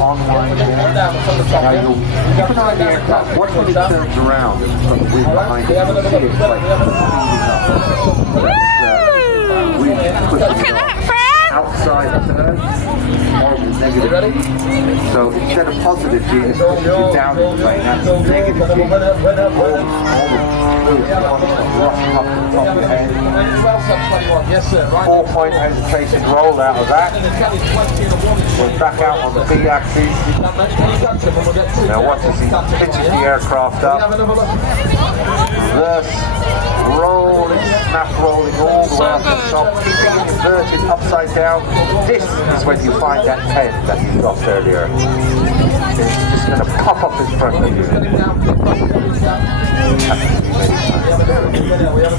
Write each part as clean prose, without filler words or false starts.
online there. Now you'll keep an eye on the aircraft. Watch when it turns around and from the wind behind it. You see it's like speeding up. Look at that, Fred! Outside turn, horrible negative. So instead of positive G, it's pushes you down in the plane. That's negative G. All the fluid rushing up to the top of your head. 4-point hesitation roll out of that. We're back out on the B axis. Now watch as he pitches the aircraft up. Reverse rolling, snap rolling all the way up to the top, keeping it inverted upside down. This is when you find that 10 that you lost earlier. It's just going to pop up in front of you.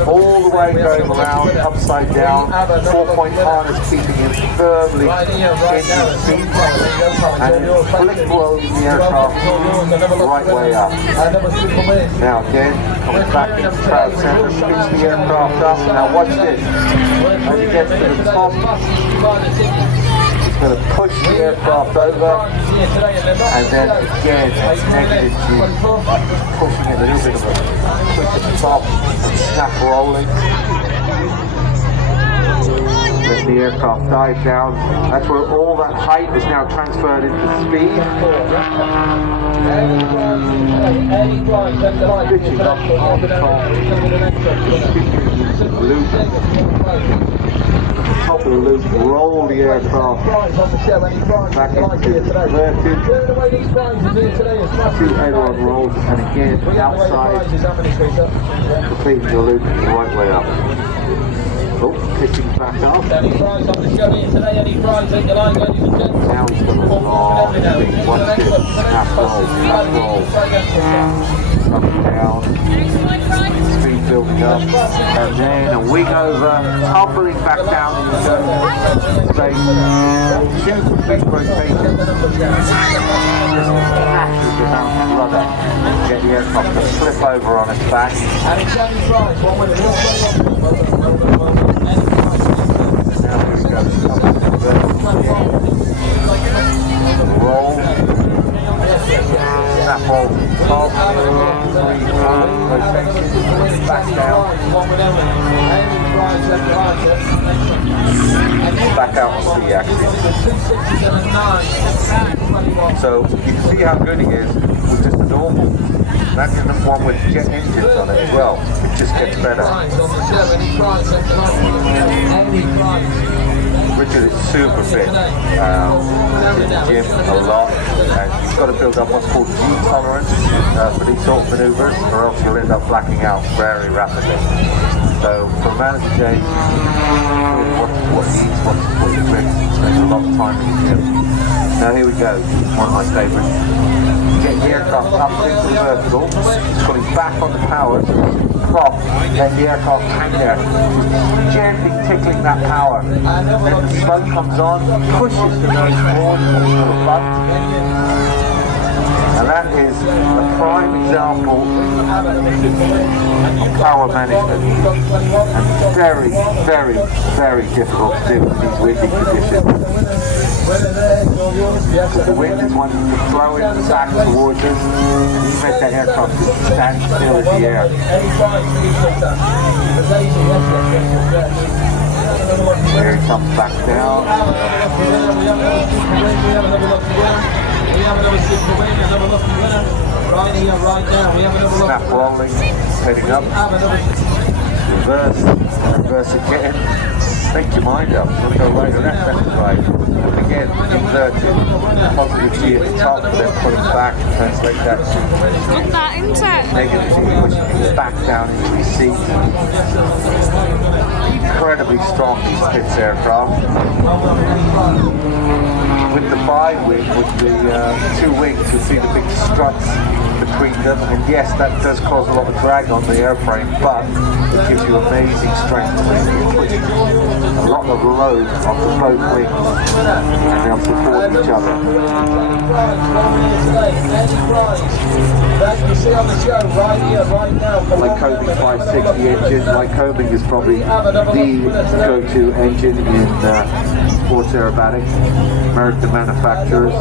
All the way going around, upside down, 4-point harness keeping him firmly in his seat, and then flick rolling the aircraft the right way up. Now again, coming back into crowd center, pitch the aircraft up. Now watch this. As he gets to the top, he's going to push the aircraft over, and then again, it's negative G, pushing it a little bit of a push at the top and snap rolling. Let the aircraft dive down. That's where all that height is now transferred into speed. Pitching up on the top. Loop. Top of the loop, roll the aircraft back into inverted. 2 aileron rolls, and again outside, completing the loop the right way up. Oh, pitching back up. Now he's got a long thing. Watch this. Snap roll, up and down. Speed building up. And then a wing over, tumbling back down into space. 2 complete rotations. Just smashes the mountain rudder. Get the aircraft to flip over on its back. Roll, snap roll, top, 3 rotations, back down, back out on the axis. So you can see how good he is with just a normal. Imagine the one with jet engines on it as well. It just gets better. Richard is super fit. In the gym a lot, and you've got to build up what's called G tolerance for these sort of manoeuvres, or else you'll end up blacking out very rapidly. So for a man of the day, what he eats, what he drinks, spends a lot of time in the gym. Now here we go, one of my favourites. Get the aircraft up into the vertical, putting back on the powers, prop, let the aircraft hang there, just gently tickling that power. Then the smoke comes on, pushes the nose forward onto the front. And that is a prime example of power management, and very, very, very difficult to do in these windy conditions. Because the wind is wanting to throw it back towards us, and you make that aircraft stand still in the air. There he comes back down. Snap rolling, heading up. Reverse again. Make your mind up. We'll go right and left to right. Again, inverted. Positive G at the top, then put it back and translate that to negative G, pushing it back down into his seat. Incredibly strong, these Pitts aircraft. With the bi-wing, with the 2 wings, you see the big struts between them, and yes, that does cause a lot of drag on the airframe, but it gives you amazing strength. You're putting a lot of load onto both wings, and they'll support each other. Lycoming 560 engine. Lycoming is probably the go-to engine in sports aerobatic, American manufacturers.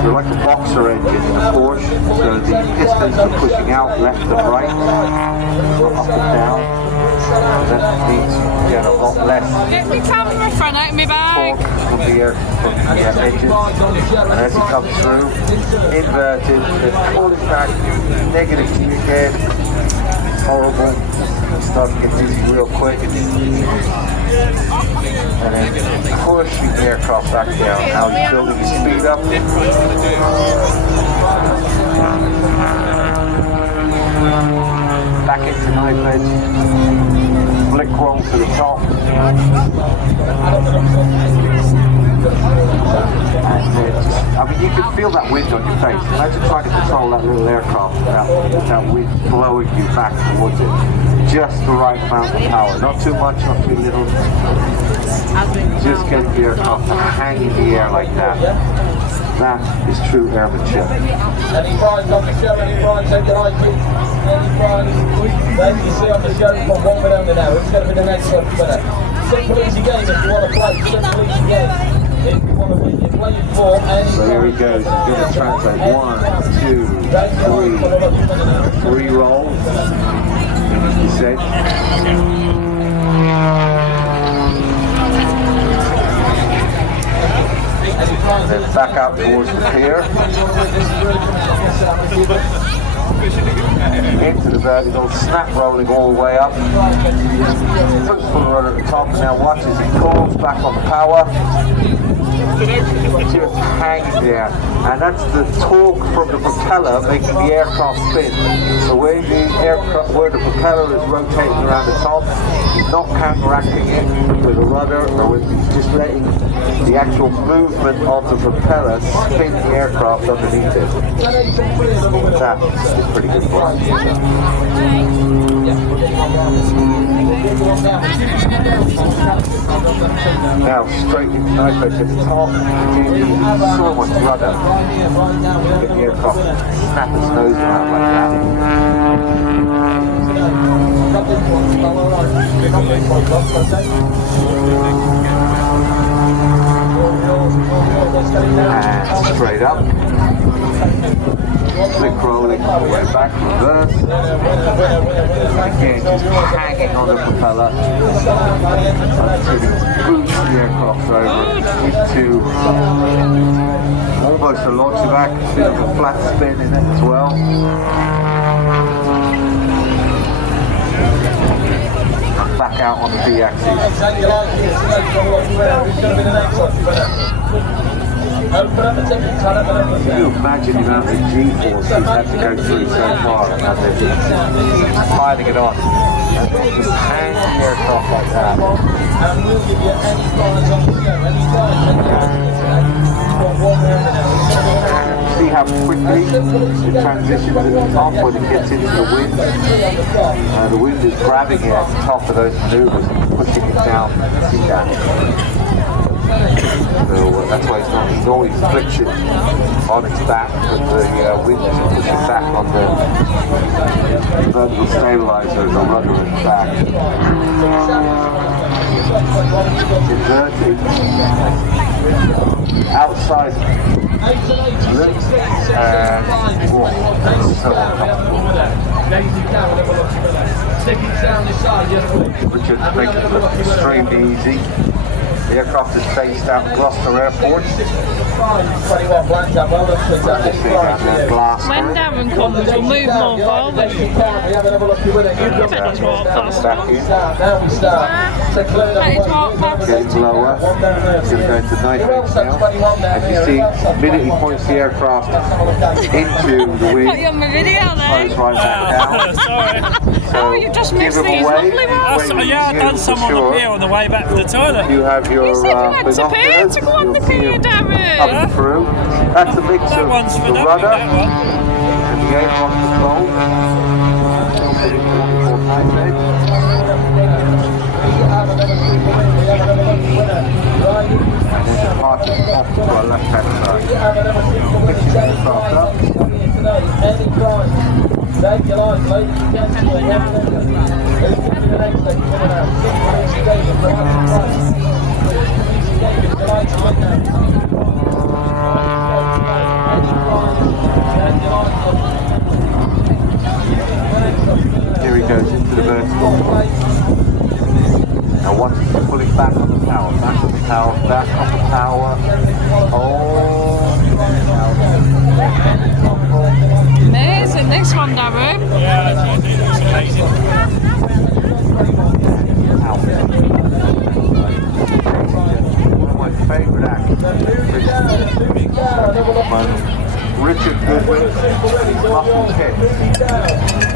They're like a boxer engine in a Porsche, so the pistons are pushing out left and right, up and down. That means you get a lot less Get me camera front out my bag. torque from the engine. And as it comes through, inverted, then pull it back, negative to your head. Horrible. Start to get dizzy real quick. And then pushing the aircraft back down. Now you're building your speed up. Back into knife edge. Flick roll to the top. I mean, you can feel that wind on your face. Imagine trying to control that little aircraft without that wind blowing you back towards it. Just the right amount of power. Not too much, not too little. Just getting the aircraft to hang in the air like that. That is true airmanship. Any prize on the show, any prize over the IP, any prize that you see on the show from one winner now. Who's going to be the next one winner? Simple easy game if you want to play. Simple easy game if you want to win. You're playing for any. So here he goes. He's going to translate 1, 2, 3 rolls. He said. And then back out towards the pier. Into the vertical, snap rolling all the way up. Puts the rudder at the top. Now watch as he calls back on the power. Just hangs there. And that's the torque from the propeller making the aircraft spin. So where the propeller is rotating around the top, he's not counteracting it with a rudder or with just letting the actual movement of the propeller spin the aircraft underneath it. That is pretty good fun. Now straight into knife edge at the top, so much rudder. Get the aircraft snap its nose around like that. And straight up. Flick rolling all the way back, reverse. Again, just hanging on the propeller until he boosts the aircraft over into almost a launch back, a bit of a flat spin in it as well. And back out on the B-axis. Can you imagine the amount of G-force he's had to go through so far and as they're piling it on? And just hang the aircraft like that. See how quickly it transitions at the top when it gets into the wind. The wind is grabbing it at the top of those maneuvers and pushing it down. See that? So that's why he's always flicks it on its back, but the wind is pushing back on the vertical stabilizer, the rudder in the back. Inverted, outside look, and whoa, so uncomfortable. Richard making it look extremely easy. The aircraft is based out of Gloucester Airport. When Darren comes, we'll move more forward. Getting lower. It's going to go into knife edge now. As you see, the minute he points the aircraft into the wind, Got you on my video there. goes right back down. Sorry. So Oh, you just missed give him these away. lovely ones. Yeah, I've done some on the pier on the way back to the toilet. You have your You said you had to pay binoculars. to go on the You'll see pier, him Darren. up through. That's a mix That of one's for the nothing, rudder that one. and the aileron control. Knife edge. And then departing off to our left hand side. Pitching the aircraft up. the next leg coming out. Six police again in front. Here he goes into the vertical. Now once he's pulling back on the power, back on the power, back on the power. Oh, Amazing, this one, Darren. Yeah, that's amazing. One of my favourite actors. Richard Goodwin, Russell Kent.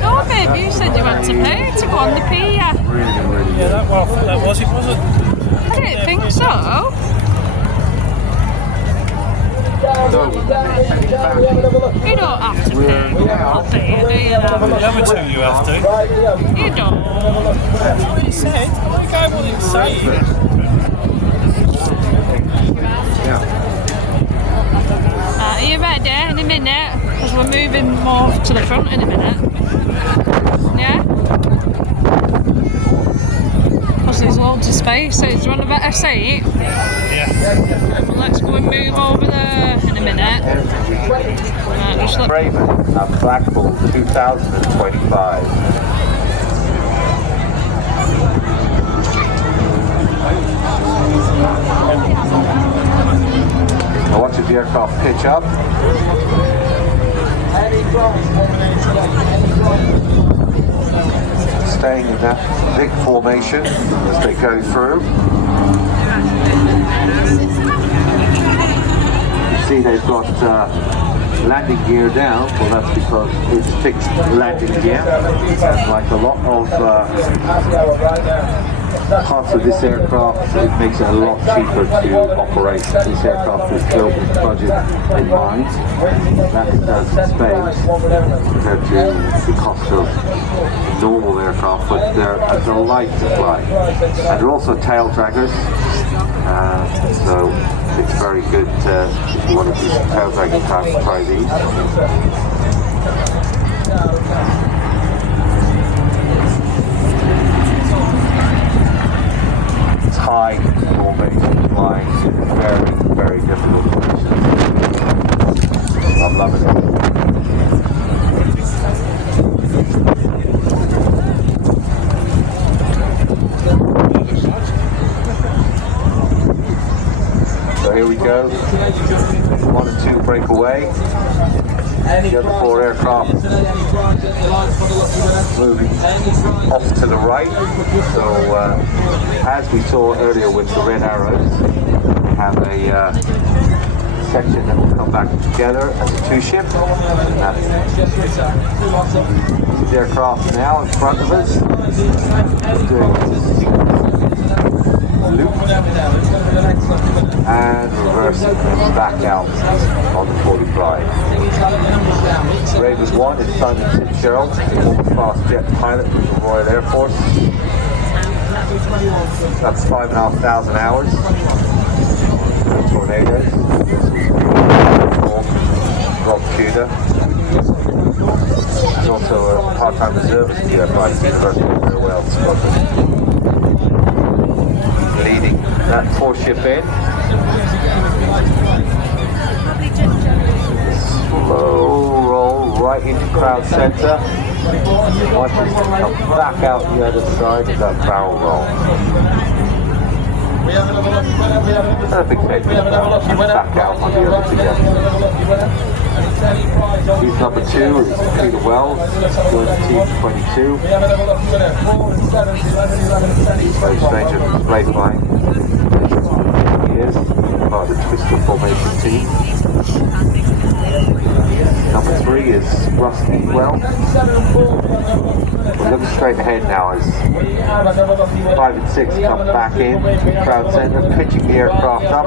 Oh, babe, you said you had to pay to go on the pier. Really, really Yeah, good. that was it, wasn't? I don't think so. So, You don't have to pay to go on the pier, do you? The other two you have to. You don't. That's what it said. I think I what it saying. yeah. Are you ready in a minute? Because we're moving more to the front in a minute. Yeah? Because there's loads of space, so do you want a better seat? Yeah. Let's go and move over there in a minute. Right, just look. Raven at Blackpool 2025. Now watch the aircraft pitch up. Staying in that big formation as they go through. You see they've got landing gear down. Well, that's because it's fixed landing gear. And like a lot of parts of this aircraft, it makes it a lot cheaper to operate. This aircraft is built with budget in mind. That it does in Spain compared to the cost of normal aircraft, but they're a delight to fly. And they're also tail draggers, so it's very good if you want to do some tail dragging time to try these. High formation flying in very, very difficult conditions. I'm loving it. So here we go. 1 and 2 break away. The other 4 aircraft moving off to the right. So as we saw earlier with the red arrows, we have a section that will come back together as a 2-ship. The aircraft now in front of us. We're doing a loop and reversing and back out on the 45. Raven 1 is Simon Fitzgerald, former fast jet pilot with the Royal Air Force. That's 5,500 hours. Tornadoes. Rob Tudor. He's also a part-time reservist here at the University of Wales, Scotland. Leading that 4-ship in. Slow roll right into crowd centre. Watch this come back out the other side of that barrel roll. Perfect shape. Back out on the other together. He's number 2 is Peter Wells, joined the team 22. Very strange of display flying. He is part of the Twister formation team. Number 3 is Rusty Well. We're looking straight ahead now as 5 and 6 come back in. Crowd centre, pitching the aircraft up,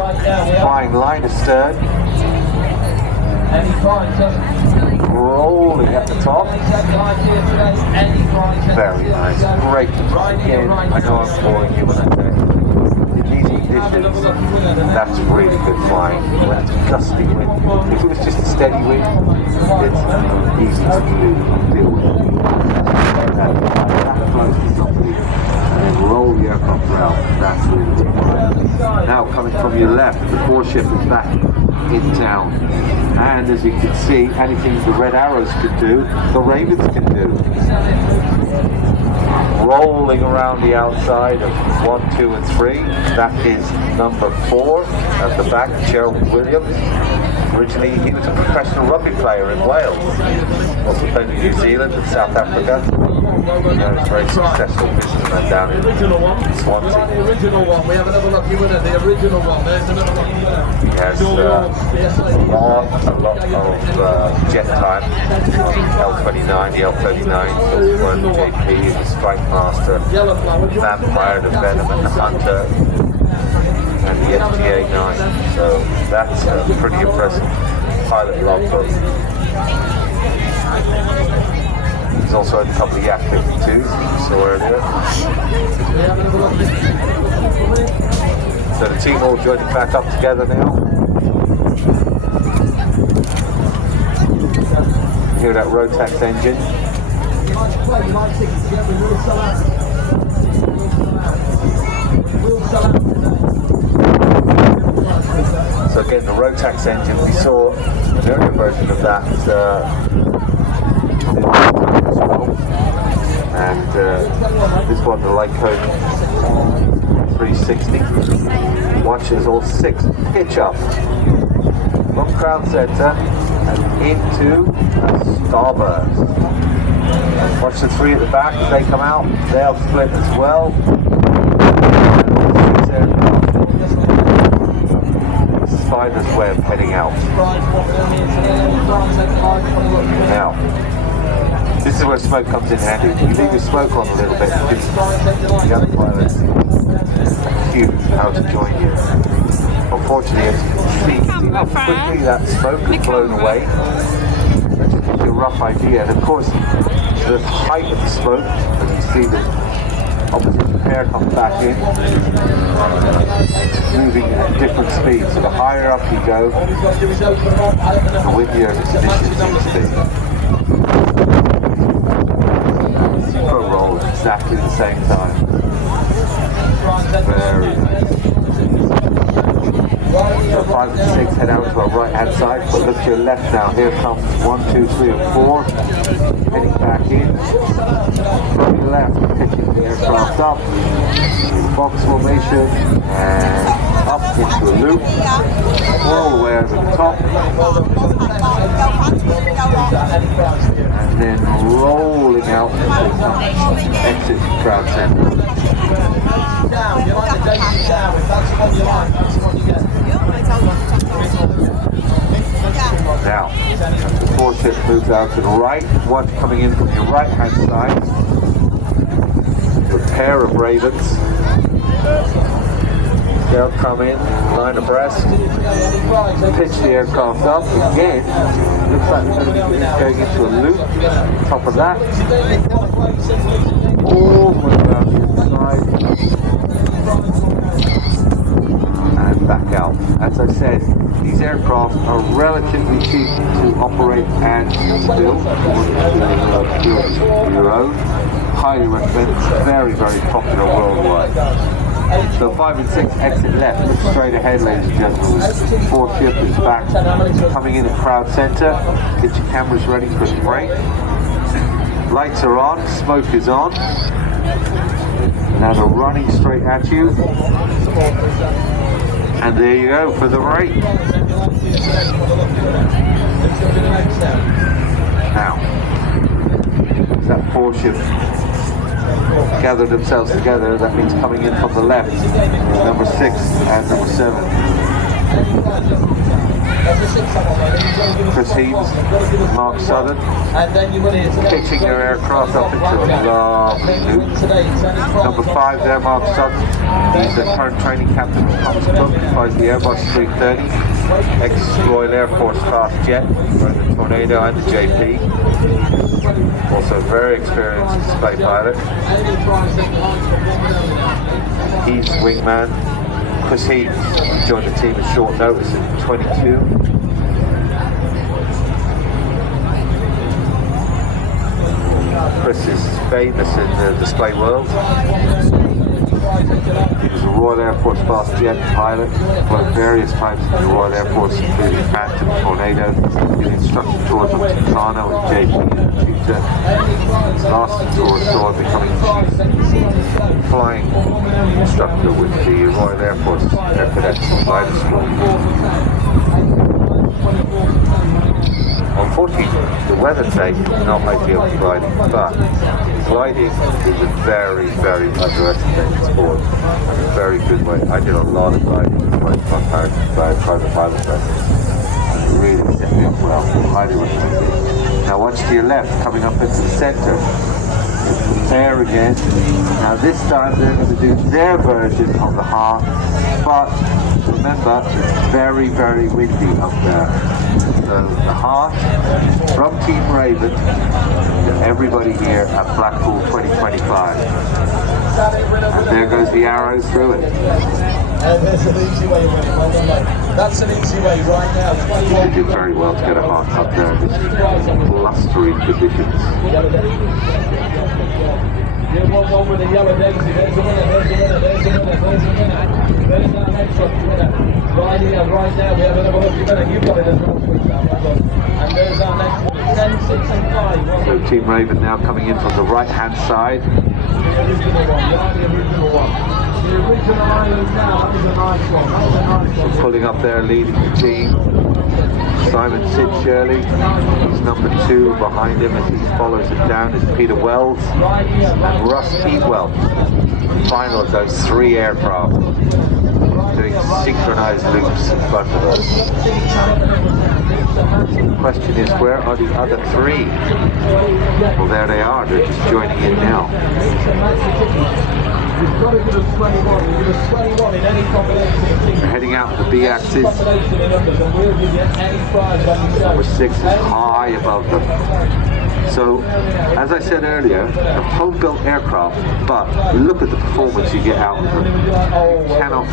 flying line astern. Rolling at the top. Very nice. Great. Again, I know I'm boring you when I say in these conditions, that's really good flying. When it's gusty wind, if it was just a steady wind, it's easy to deal with. that close to something, and then roll the aircraft around. That's really important. Now coming from your left, the 4-ship is back in town. And as you can see, anything the red arrows can do, the Ravens can do. Rolling around the outside of 1, 2, and 3. That is number 4 at the back, Gerald Williams. Originally, he was a professional rugby player in Wales. Also played in New Zealand and South Africa. He's a very successful businessman down in Swansea. The original one, we have another lucky winner, the original one, there's another lucky winner. He has a lot of jet time. L29, the L39, won the JP, the Strike Master, Vampire, the Venom, and the Hunter, and the FGA-9. So that's a pretty impressive pilot logbook. He's also had a couple of Yak 52s, so earlier. So the team all joining back up together now. Hear that Rotax engine. So again, the Rotax engine, we saw an earlier version of that and this one, the Lycone 360. Watch is all 6 pitch up from crown center and into a starburst. Watch the 3 at the back as they come out, they'll split as well. Spider's web heading out. Now, this is where smoke comes in handy. You leave your smoke on a little bit because the other pilots cue how to join you. Unfortunately, as you can see how quickly that smoke is blown away. That just gives you a rough idea. And of course, the height of the smoke, as you see the opposition pair comes back in, moving at different speeds. So the higher up you go, the windier the conditions seems to be. Pro roll exactly the same time. Very nice. So 5 and 6 head out to our right hand side, but look to your left now. Here comes 1, 2, 3, and 4. Heading back in. From your left, pitching the aircraft up. Box formation and up into a loop. All the way over the top. And then rolling out to exit crowd center. Down, you like the daisy down, if that's what you like, that's what you get. Now, the 4-ship moves out to the right. Watch coming in from your right hand side. Your pair of Ravens. They'll come in, line abreast, pitch the aircraft up. Again, looks like they're going to be going into a loop. Top of that. All the way around the inside. And back out. As I said, these aircraft are relatively cheap to operate and build. Your own. Highly recommend. Very, very popular worldwide. So 5 and 6 exit left. Look straight ahead, ladies and gentlemen. 4-ship is back, coming in at crowd center. Get your cameras ready for spray. Lights are on. Smoke is on. Now they're running straight at you. And there you go for the right. Now, that 4-ship gather themselves together, that means coming in from the left, number 6 and number 7. Chris Heames, Mark Southern, pitching your aircraft up into a lovely loop. Number 5 there, Mark Southern. He's the current training captain of Thomas Cook, flies the Airbus 330, ex-Royal Air Force fast jet, running the Tornado and the JP. Also very experienced display pilot. He's wingman. Chris Heath joined the team at short notice in 22. Chris is famous in the display world. He was a Royal Air Force fast jet pilot, flown various times in the Royal Air Force, including Phantom, Tornado. He did instructor tours on Tucano with JP in the future. Last tour saw him becoming chief flying instructor with the Royal Air Force Air Cadets Glider School. Unfortunately, the weather today is not ideal for gliding, but gliding is a very, very underestimated sport and a very good way. I did a lot of gliding with my private pilot lessons. Really set me up well. Highly recommend it. Now watch to your left, coming up into the center. It's the fair again. Now this time they're going to do their version of the heart, but remember it's very, very windy up there. So the heart from Team Raven to everybody here at Blackpool 2025. And there goes the arrow through it. That's an easy way of winning. Well done, mate. That's an easy way right now. They did very well to get a heart up there in this blustery conditions. You're one with the yellow daisy. There's a winner, there's a winner, there's a winner, there's a winner. There's our next one, winner. Right here, right now, we have another lucky winner. You've got it as well, quick now. And there's our next one. 10, 6 and 5. So Team Raven now coming in from the right hand side. The original one, yeah, the original one. The original island now, that was a nice one. That was a nice one. Pulling up there, leading the team. Simon Sid Shirley, he's number 2 behind him as he follows it down is Peter Wells and Russ Heatwell. Final of those 3 aircraft doing synchronized loops in front of us. The question is, where are the other 3? Well, there they are, they're just joining in now. We're heading out the B axis. Number 6 is high above them. So, as I said earlier, a home-built aircraft, but look at the performance you get out of them. You cannot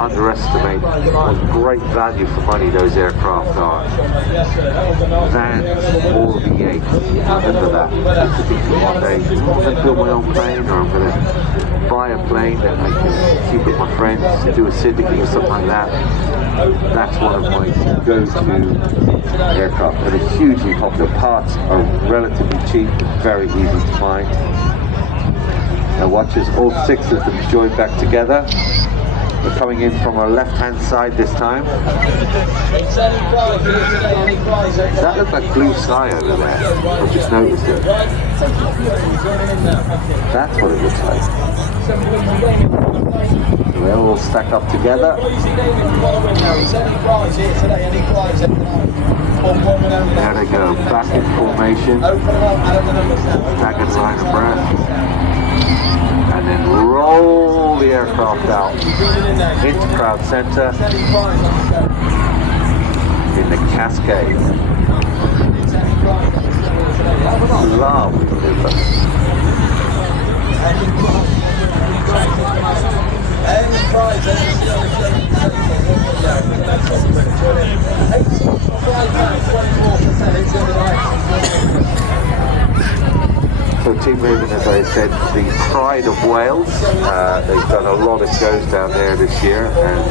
underestimate what great value for money those aircraft are. Vans or V8. Remember that. Just to think one day, I'm going to build my own plane, or I'm going to buy a plane that I can keep with my friends, do a syndicate or something like that. That's one of my go-to aircraft. And they're hugely popular. Parts are relatively cheap and very easy to find. Now watch as all 6 of them join back together. We're coming in from our left-hand side this time. That looks like blue sky over there. I just noticed it. That's what it looks like. They're all stacked up together. There they go, back in formation. Back in line abreast. And then roll the aircraft out into crowd center in the cascade. Lovely maneuver. So Team Raven, as I said, the pride of Wales. They've done a lot of shows down there this year, and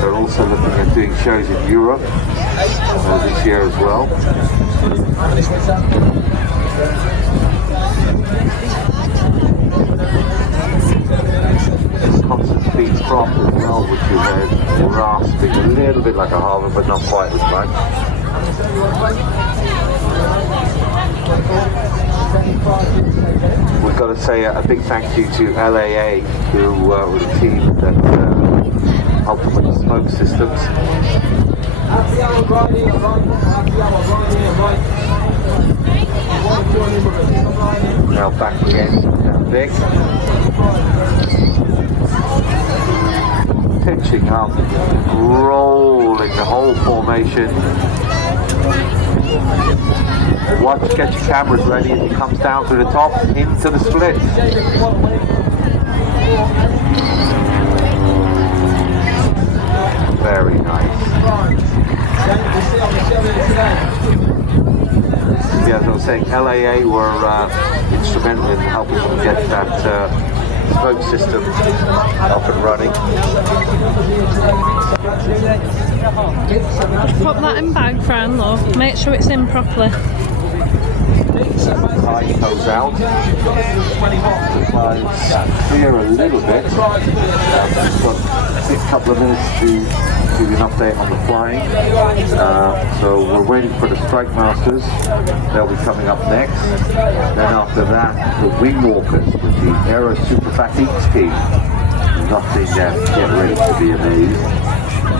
they're also looking at doing shows in Europe this year as well. Constant speed prop as well, which is rasping a little bit like a Harvard, but not quite as much. We've got to say a big thank you to LAA, who were the team that helped with the smoke systems. Now back again, now Vic. Pitching up, rolling the whole formation. Watch, get your cameras ready as he comes down to the top, into the splits. Very nice. Yeah, as I was saying, LAA were instrumental in helping them get that smoke system up and running. Put that in bag, Fran, love. Make sure it's in properly. Tide goes out. The tide's clear a little bit. Just got a couple of minutes to give you an update on the flying. So we're waiting for the Strike Masters. They'll be coming up next. Then after that, the Wing Walkers with the Aero Super Fatigues team. Nothing there. Get ready to be amazed.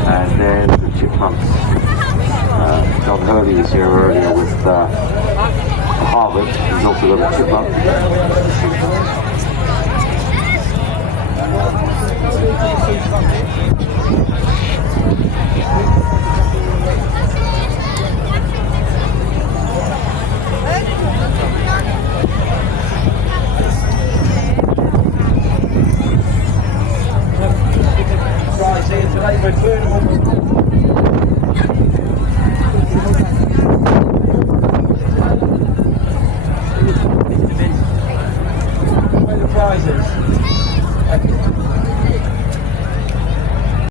And then the Chipmunks. John Hurley was here earlier with Harvard. He's also got a chipmunk. Guys, here today with the prizes.